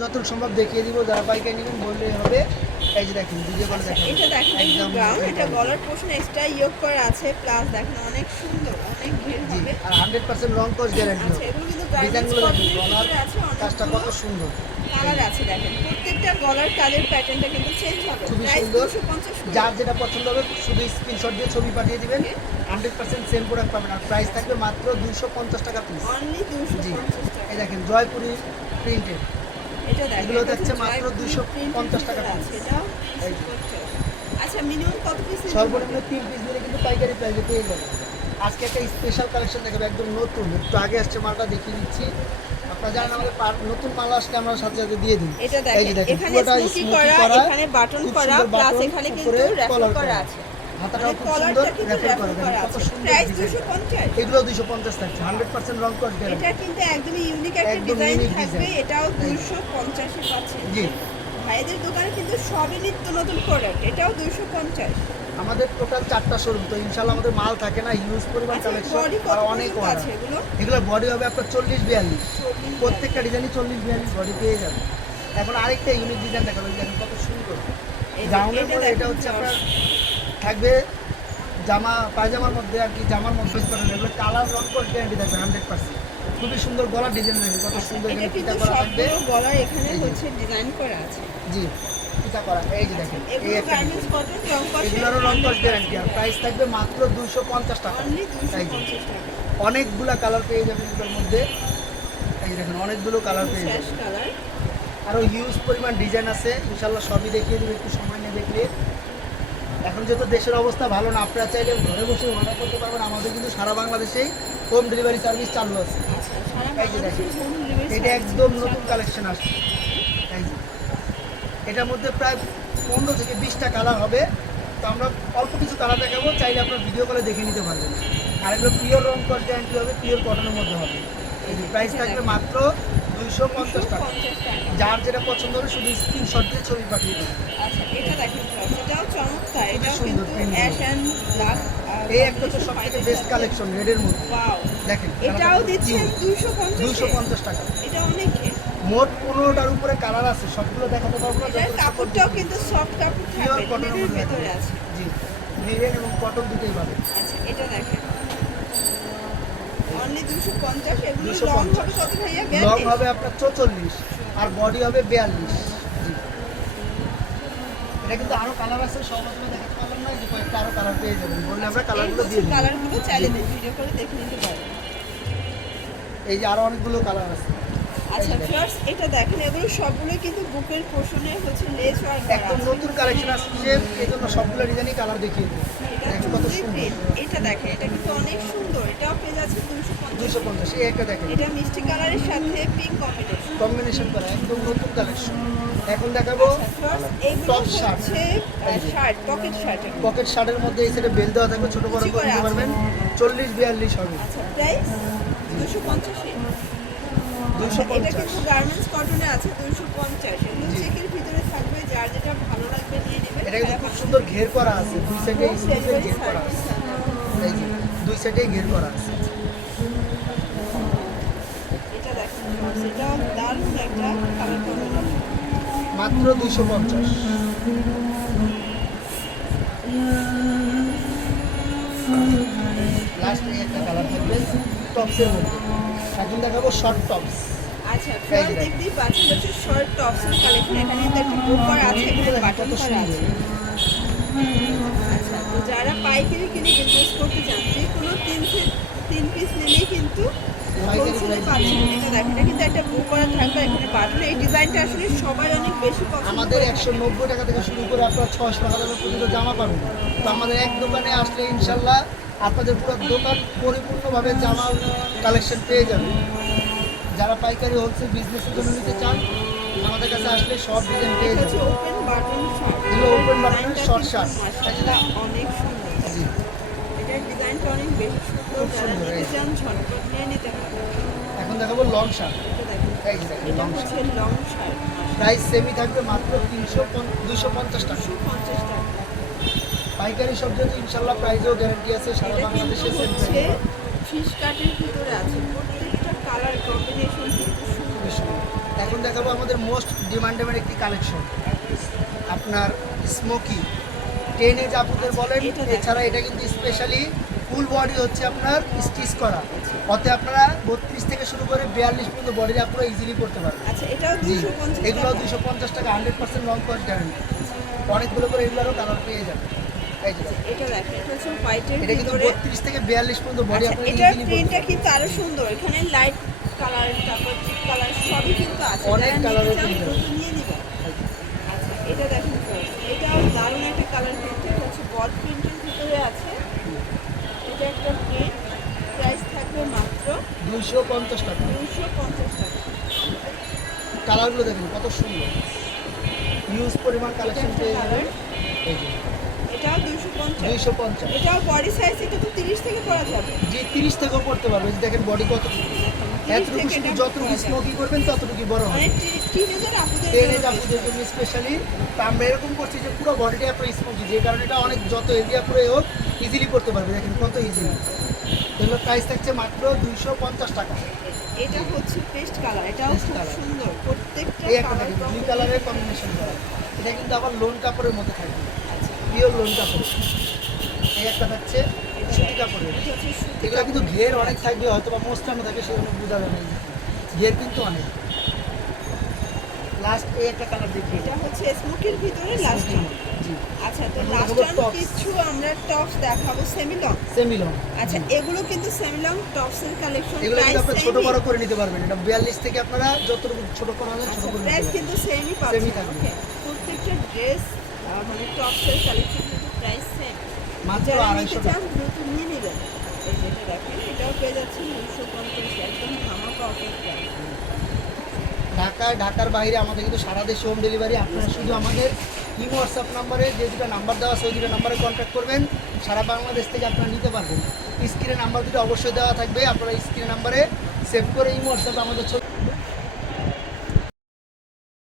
যত সম্ভব দেখিয়ে দিব যারা পাইকারি নেবেন বললেই হবে। এই যে দেখেন ভিডিও করে দেখেন। এটা দেখেন এই যে ব্রাউন এটা গলার পোর্শন এক্সট্রা ইয়োগ করা আছে প্লাস দেখেন অনেক সুন্দর অনেক ভিড় হবে আর হান্ড্রেড পার্সেন্ট রং কস গ্যারান্টি আচ্ছা এগুলো কিন্তু ডিজাইনগুলো দেখুন গলার আছে কাজটা কত সুন্দর। কালার আছে দেখেন প্রত্যেকটা গলার কালের প্যাটার্নটা কিন্তু চেঞ্জ হবে। খুবই সুন্দর। যার যেটা পছন্দ হবে শুধু স্ক্রিনশট দিয়ে ছবি পাঠিয়ে দিবেন। হান্ড্রেড পার্সেন্ট সেম প্রোডাক্ট পাবেন। আর প্রাইস থাকবে মাত্র দুশো পঞ্চাশ টাকা পিস অনলি 250 জি টাকা। এই দেখেন জয়পুরি প্রিন্টেড এগুলো এটা মাত্র জয়পুরি 250 টাকা প্রিন্টের piece। আছে এটাও এই যে। 250 আচ্ছা মিনিমাম কত পিস সর্বনিম্ন তিন পিস নিলে কিন্তু পাইকারি প্রাইসে পেয়ে যাবেন। আজকে একটা স্পেশাল কালেকশন দেখাবো একদম নতুন। একটু আগে আসছে মালটা দেখিয়ে দিচ্ছি। আপনারা জানেন আমাদের নতুন মাল আসলে আমরা সাথে সাথে দিয়ে দিই। এটা দেখেন এখানে স্মোকি করা এখানে বাটন করা প্লাস এখানে কিন্তু করা করা। আছে। হাতাটাও মানে খুব সুন্দর কলারটা কিন্তু র্যাফেল র্যাফেল করা করা দেখেন কত সুন্দর প্রাইস 250 পঞ্চাশ থাকছে হান্ড্রেড পার্সেন্ট রং কস গ্যারান্টি এটা কিন্তু একদমই ইউনিক একটা ডিজাইন থাকবে এটাও 250 এ পাচ্ছেন জি। ভাইদের দোকানে কিন্তু সবই নিত্য নতুন প্রোডাক্ট এটাও 250 আমাদের টোটাল চারটা শোরুম তো ইনশাল্লাহ আমাদের মাল থাকে না হিউজ পরিমাণ আচ্ছা কালেকশন বডি আর অনেক আছে এগুলো? বডি হবে আপনার চল্লিশ বিয়াল্লিশ। প্রত্যেকটা ডিজাইনই চল্লিশ বিয়াল্লিশ বডি পেয়ে যাবে এখন আরেকটা ইউনিক ডিজাইন এই দেখেন কত সুন্দর। গাউনের এটা পরে এটা হচ্ছে। আপনার থাকবে জামা পায়জামার মধ্যে আর কি জামার মধ্যে ইউজ করেন এগুলো কালার রং কোড গ্যারান্টি থাকবে হান্ড্রেড পার্সেন্ট খুবই সুন্দর গলার ডিজাইন দেখেন কত সুন্দর এটা এখানে ফিতা করা থাকবে। সবগুলো এখানে হচ্ছে ডিজাইন করা আছে। জি ফিতা করা এই যে দেখেন এই একটা এগুলোরও রং কস গ্যারান্টি আর প্রাইস থাকবে মাত্র দুশো পঞ্চাশ টাকা। অনলি এই যে। 250 টাকা। অনেকগুলা কালার পেয়ে যাবেন এগুলোর মধ্যে। এই দেখেন অনেকগুলো কালার পেয়ে যাবেন। আরও হিউজ পরিমাণ ডিজাইন আছে। ইনশাল্লাহ সবই দেখিয়ে দেবে একটু সময় নিয়ে দেখলে। এখন যেহেতু দেশের অবস্থা ভালো না, আপনারা চাইলে ঘরে বসে অর্ডার করতে পারবেন। আমাদের কিন্তু সারা বাংলাদেশেই হোম ডেলিভারি সার্ভিস চালু আছে। এটা একদম নতুন কালেকশন আসছে। এটার মধ্যে প্রায় পনেরো থেকে বিশটা কালার হবে। তো আমরা অল্প কিছু কালার দেখাবো, চাইলে আপনার ভিডিও কলে দেখে নিতে পারবেন। আর এগুলো পিওর রং কস গ্যারান্টি হবে পিওর কটনের মধ্যে হবে। এই প্রাইস থাকবে মাত্র দুইশো পঞ্চাশ টাকা। যার যেটা পছন্দ হবে শুধু স্ক্রিনশট দিয়ে ছবি পাঠিয়ে দেবেন আচ্ছা এটা দেখেন এটাও চমৎকার সুন্দর অ্যাশ অ্যান্ড ব্ল্যাক এই একটা তো সব বেস্ট কালেকশন রেডের মধ্যে। ওয়াও দেখেন এটাও দিচ্ছেন 250 দুইশো পঞ্চাশ টাকা। এটা অনেক। মোট পনেরোটার উপরে কালার আছে সবগুলো দেখাতে পারব না কাপড়টাও কিন্তু সফট কাপড় থাকবে কটনের ভেতরে আছে। জি লিনেন এবং কটন দুটোই পাবে আচ্ছা এটা দেখেন অনলি 250 এগুলো 250 লং হবে কত ভাইয়া? লং 42 হবে আপনার চৌচল্লিশ আর বডি হবে বিয়াল্লিশ। এটা কিন্তু আরও কালার আছে সব রকমের দেখাতে পারলাম না যে কয়েকটা আরও কালার পেয়ে যাবেন। বললে আমরা কালারগুলো দিয়ে দিই। কালারগুলো চাইলে ভিডিও করে দেখে নিতে পারবেন। এই যে আরও অনেকগুলো কালার আছে। আচ্ছা ফার্স্ট এটা দেখেন এগুলো সবগুলোই কিন্তু বুকের পোর্শনে হচ্ছে লেস ওয়ার্ক একদম নতুন কালেকশন আসছে এই জন্য সবগুলো ডিজাইনই কালার দেখিয়ে দিই। এটা দেখেন print। এটা দেখেন এটা কিন্তু অনেক সুন্দর। এটাও পেয়ে যাচ্ছে দুশো দুশো পঞ্চাশ একটা দেখেন। এটা মিষ্টি কালারের সাথে পিঙ্ক কম্বিনেশন কম্বিনেশন করা একদম নতুন কালেকশন এখন দেখাবো Top shirt। Shirt pocket shirt pocket শার্টের মধ্যে এই সাইডে বেল দেওয়া থাকবে ছোট বড় করে নিতে পারবেন। চল্লিশ বিয়াল্লিশ হবে। আচ্ছা প্রাইস দুশো পঞ্চাশে এটা পঞ্চাশ। কিন্তু গার্মেন্টস কটনে আছে দুশো পঞ্চাশ। এগুলো জি। চেকের ভিতরে থাকবে যার যেটা ভালো লাগবে নিয়ে নেবে এটা কিন্তু খুব সুন্দর ঘের করা আছে দুই সাইডে ঘের করা আছে। দুই সাইডে ঘের করা আছে। এটা দেখেন সেটা দারুণ একটা কালার কম্বিনেশন মাত্র দুইশো পঞ্চাশ। লাস্ট একটা কালার থাকবে টপসের মধ্যে। এখন দেখাবো শর্ট টপস আচ্ছা। দেখতেই পাচ্ছেন হচ্ছে শর্ট কালেকশন এখানে কিন্তু একটা আছে এখানে বাটন করা আছে। আচ্ছা তো যারা পাইকারি কিনে বিজনেস করতে চান যে কোনো তিন তিন পিস নিলেই কিন্তু হোলসেলে পাচ্ছেন। এটা দেখেন এটা কিন্তু একটা বুক করা থাকবে এখানে বাটন এই ডিজাইনটা আসলে সবাই অনেক বেশি পছন্দ আমাদের একশো নব্বই টাকা থেকে শুরু করে আপনার ছশো টাকা পর্যন্ত জামা পাবেন। তো আমাদের এক দোকানে আসলে ইনশাল্লাহ আপনাদের পুরো দোকান পরিপূর্ণভাবে জামা কালেকশন পেয়ে যাবে। যারা পাইকারি হোলসেল বিজনেসের জন্য নিতে চান আমাদের কাছে আসলে সব ডিজাইন পেয়ে এটা হচ্ছে যাবে ওপেন বাটন শার্ট এগুলো। মাশাআল্লাহ অনেক সুন্দর। জি। ডিজাইনটা অনেক বেশি সুন্দর। এখন দেখাবো long shirt long shirt shirt price semi থাকবে মাত্র তিনশো দুশো পঞ্চাশ টাকা। পঞ্চাশ টাকা। পাইকারি সব যদি ইনশাল্লাহ প্রাইসেও গ্যারান্টি আছে সারা বাংলাদেশে ফিশ কাটের ভিতরে আছে। প্রত্যেকটা কালার কম্বিনেশন এখন দেখাবো আমাদের মোস্ট ডিমান্ডেবল একটি কালেকশন আপনার স্মোকি টেন এজ আপুদের বলেন এছাড়া এটা কিন্তু স্পেশালি ফুল বডি হচ্ছে আপনার স্টিচ করা। অতে আপনারা বত্রিশ থেকে শুরু করে বিয়াল্লিশ পর্যন্ত বডিতে আপনারা ইজিলি করতে পারবেন। আচ্ছা জি। এগুলো দুশো পঞ্চাশ টাকা hundred percent long cost guarantee অনেকগুলো করে এগুলোরও কালার পেয়ে যে দেখেন। এটা দেখেন এটা হচ্ছে হোয়াইটের এটা কিন্তু ভিতরে। বত্রিশ থেকে বিয়াল্লিশ পর্যন্ত বডি আচ্ছা এটার প্রিন্টটা কিন্তু আরও সুন্দর। এখানে লাইট কালার তারপর ডিপ কালার সবই কিন্তু আছে। অনেক নিয়ে নিবেন। আচ্ছা এটা দেখেন দারুণ একটা কালার প্রিন্ট এটা হচ্ছে বল প্রিন্টের ভিতরে আছে। এটা একটা প্রিন্ট প্রাইস থাকবে মাত্র দুইশো পঞ্চাশ টাকা। কালারগুলো দেখুন কত সুন্দর। ইউজ পরিমাণ কালেকশন পেয়ে যাবেন। এই যে। এটাও দুশো পঞ্চাশ। দুইশো পঞ্চাশ। এটাও বডি সাইজ এটা তো তিরিশ থেকে করা যাবে। যে তিরিশ থেকেও পড়তে পারবে যে দেখেন বডি 30 এতটুকু যতটুকু। স্মোকি করবেন ততটুকু বড় হবে। জন্য আপুদের জন্য স্পেশালি তা আমরা এরকম করছি যে পুরো বডিটা আপনার স্মোকি যে কারণে এটা অনেক যত এরিয়া পুরো হোক ইজিলি করতে পারবে। দেখেন কত ইজিলি এগুলো প্রাইস থাকছে মাত্র দুইশো পঞ্চাশ টাকা। এটা হচ্ছে পেস্ট কালার এটাও খুব সুন্দর। প্রত্যেকটা এই একটা ব্লু কালারের কম্বিনেশন করা। এটা কিন্তু আবার লোন কাপড়ের মধ্যে থাকবে। পিওর লোন কাপড় এই একটা থাকছে সুতি কাপড়ের এগুলো কিন্তু ঘের অনেক থাকবে হয়তো বা মোস্টানো থাকবে সেজন্য বোঝা যাবে ঘের কিন্তু অনেক। লাস্ট এই একটা কালার দেখি এটা হচ্ছে স্মোকির ভিতরে লাস্ট আচ্ছা তো লাস্ট কিছু আমরা টপস দেখাবো সেমি লং সেমি আচ্ছা এগুলো কিন্তু সেমি লং টপসের কালেকশন এগুলো কিন্তু আপনারা ছোট বড় করে নিতে পারবেন। এটা বিয়াল্লিশ থেকে আপনারা যতটুকু ছোট করা যায় ছোট আচ্ছা করে প্রাইস কিন্তু সেমই Same-ই থাকবে। প্রত্যেকটা ড্রেস টপসের কালেকশন কিন্তু প্রাইস সেম মাত্র আড়াইশো টাকা। দ্রুত নিয়ে নেবেন। এই যেটা দেখেন এটাও পেয়ে যাচ্ছেন দুশো পঞ্চাশ একদম ধামাকা অফার প্রাইস ঢাকায় ঢাকার বাইরে আমাদের কিন্তু সারা দেশে হোম ডেলিভারি আপনারা শুধু আমাদের ইমো হোয়াটসঅ্যাপ নাম্বারে যে দুটো নাম্বার দেওয়া আছে ওই দুটো নাম্বারে কন্ট্যাক্ট করবেন। সারা বাংলাদেশ থেকে আপনারা নিতে পারবেন। স্ক্রিনে নাম্বার দুটো অবশ্যই দেওয়া থাকবে। আপনারা স্ক্রিনে নাম্বারে সেভ করে ইমো হোয়াটসঅ্যাপে আমাদের ছবি